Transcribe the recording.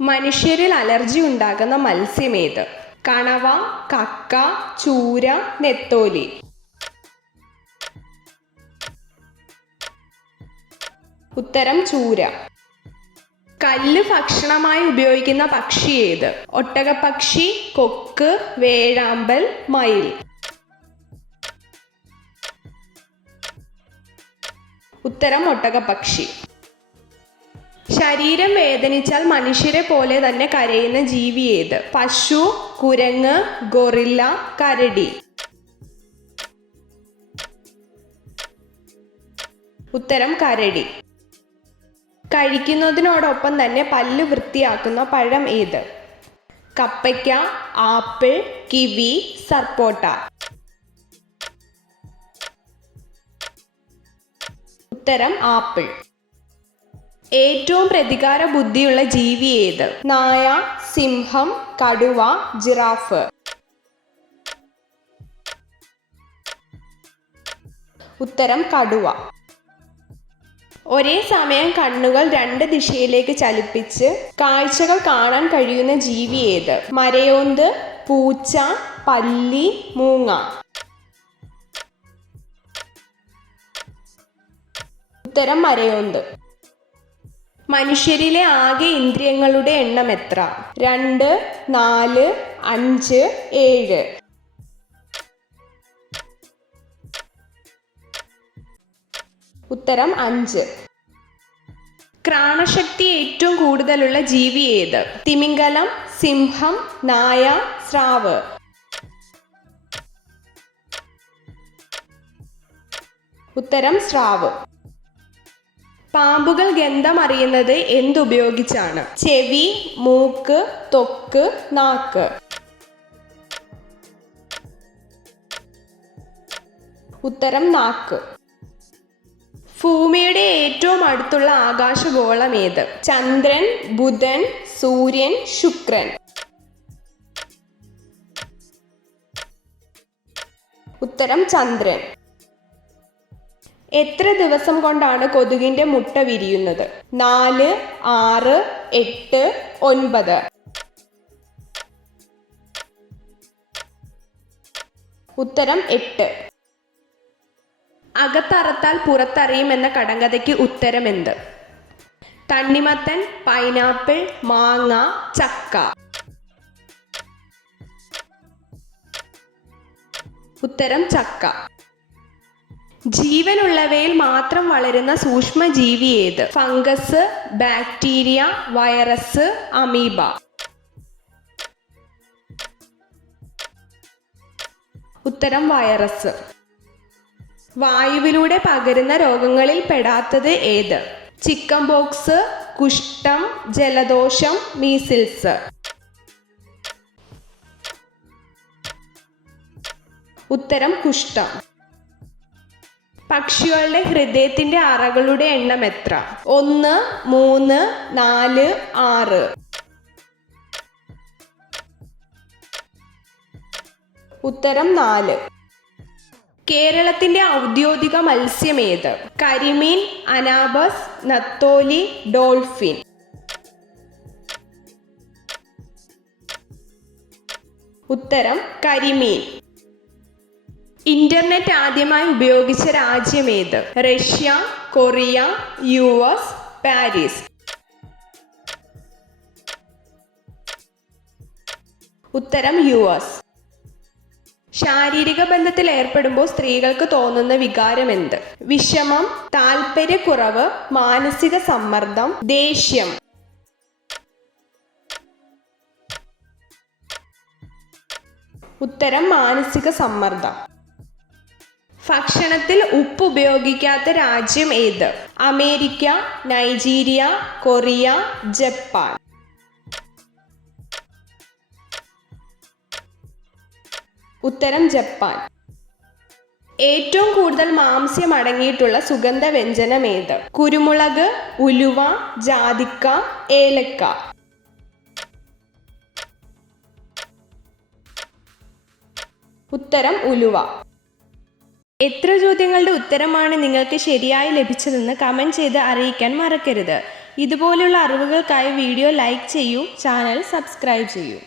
മനുഷ്യരിൽ അലർജി ഉണ്ടാകുന്ന മത്സ്യമേത്? കണവ, കക്ക, ചൂര, നെത്തോലി. ഉത്തരം ചൂര. കല്ല് ഭക്ഷണമായി ഉപയോഗിക്കുന്ന പക്ഷി ഏത്? ഒട്ടകപ്പക്ഷി, കൊക്ക്, വേഴാമ്പൽ, മയിൽ. ഉത്തരം ഒട്ടകപ്പക്ഷി. ശരീരം വേദനിച്ചാൽ മനുഷ്യരെ പോലെ തന്നെ കരയുന്ന ജീവി ഏത്? പശു, കുരങ്ങ്, ഗൊറില്ല, കരടി. ഉത്തരം കരടി. കഴിക്കുന്നതിനോടൊപ്പം തന്നെ പല്ല് വൃത്തിയാക്കുന്ന പഴം ഏത്? കപ്പയ്ക്ക, ആപ്പിൾ, കിവി, സർപ്പോട്ട. ഉത്തരം ആപ്പിൾ. ഏറ്റവും പ്രതികാര ബുദ്ധിയുള്ള ജീവി ഏത്? നായ, സിംഹം, കടുവ, ജിറാഫ്. ഉത്തരം കടുവ. ഒരേ സമയം കണ്ണുകൾ രണ്ട് ദിശയിലേക്ക് ചലിപ്പിച്ച് കാഴ്ചകൾ കാണാൻ കഴിയുന്ന ജീവി ഏത്? മരയോന്ത്, പൂച്ച, പല്ലി, മൂങ്ങ. ഉത്തരം മരയോന്ത്. മനുഷ്യരിലെ ആകെ ഇന്ദ്രിയങ്ങളുടെ എണ്ണം എത്ര? 2, 4, 5, 7. ഉത്തരം 5. ഘ്രാണശക്തി ഏറ്റവും കൂടുതലുള്ള ജീവി ഏത്? തിമിംഗലം, സിംഹം, നായ, സ്രാവ്. ഉത്തരം സ്രാവ്. പാമ്പുകൾ ഗന്ധം അറിയുന്നത് എന്തുപയോഗിച്ചാണ്? ചെവി, മൂക്ക്, ത്വക്ക്, നാക്ക്. ഉത്തരം നാക്ക്. ഭൂമിയുടെ ഏറ്റവും അടുത്തുള്ള ആകാശഗോളം ഏത്? ചന്ദ്രൻ, ബുധൻ, സൂര്യൻ, ശുക്രൻ. ഉത്തരം ചന്ദ്രൻ. എത്ര ദിവസം കൊണ്ടാണ് കൊതുകിന്റെ മുട്ട വിരിയുന്നത്? 4, 6, 8, 9. ഉത്തരം 8. അകത്തറത്താൽ പുറത്തറിയും എന്ന കടങ്കഥയ്ക്ക് ഉത്തരം എന്ത്? തണ്ണിമത്തൻ, പൈനാപ്പിൾ, മാങ്ങ, ചക്ക. ഉത്തരം ചക്ക. ജീവനുള്ളവയിൽ മാത്രം വളരുന്ന സൂക്ഷ്മജീവി ഏത്? Fungus, bacteria, virus, amoeba. ഉത്തരം വൈറസ്. വായുവിലൂടെ പകരുന്ന രോഗങ്ങളിൽ പെടാത്തത് ഏത്? ചിക്കൻ പോക്സ്, കുഷ്ഠം, ജലദോഷം, മീസിൽസ്. ഉത്തരം കുഷ്ഠം. പക്ഷികളുടെ ഹൃദയത്തിന്റെ അറകളുടെ എണ്ണം എത്ര? 1, 3, 4, 6. ഉത്തരം 4. കേരളത്തിന്റെ ഔദ്യോഗിക മത്സ്യം ഏത്? കരിമീൻ, അനാബസ്, നത്തോലി, ഡോൾഫിൻ. ഉത്തരം കരിമീൻ. ഇന്റർനെറ്റ് ആദ്യമായി ഉപയോഗിച്ച രാജ്യം ഏത്? Russia, Korea, US, Paris. ഉത്തരം US. ശാരീരിക ബന്ധത്തിൽ ഏർപ്പെടുമ്പോൾ സ്ത്രീകൾക്ക് തോന്നുന്ന വികാരം എന്ത്? വിഷമം, താല്പര്യക്കുറവ്, മാനസിക സമ്മർദ്ദം, ദേഷ്യം. ഉത്തരം മാനസിക സമ്മർദ്ദം. ഭക്ഷണത്തിൽ ഉപ്പ് ഉപയോഗിക്കാത്ത രാജ്യം ഏത്? America, Nigeria, Korea, Japan. ഉത്തരം ജപ്പാൻ. ഏറ്റവും കൂടുതൽ മാംസ്യം അടങ്ങിയിട്ടുള്ള സുഗന്ധവ്യഞ്ജനം ഏത്? കുരുമുളക്, ഉലുവ, ജാതിക്ക, ഏലക്ക. ഉത്തരം ഉലുവ. എത്ര ചോദ്യങ്ങളുടെ ഉത്തരമാണ് നിങ്ങൾക്ക് ശരിയായി ലഭിച്ചതെന്ന് കമൻറ്റ് ചെയ്ത് അറിയിക്കാൻ മറക്കരുത്. ഇതുപോലുള്ള അറിവുകൾക്കായി വീഡിയോ ലൈക്ക് ചെയ്യൂ, ചാനൽ സബ്സ്ക്രൈബ് ചെയ്യൂ.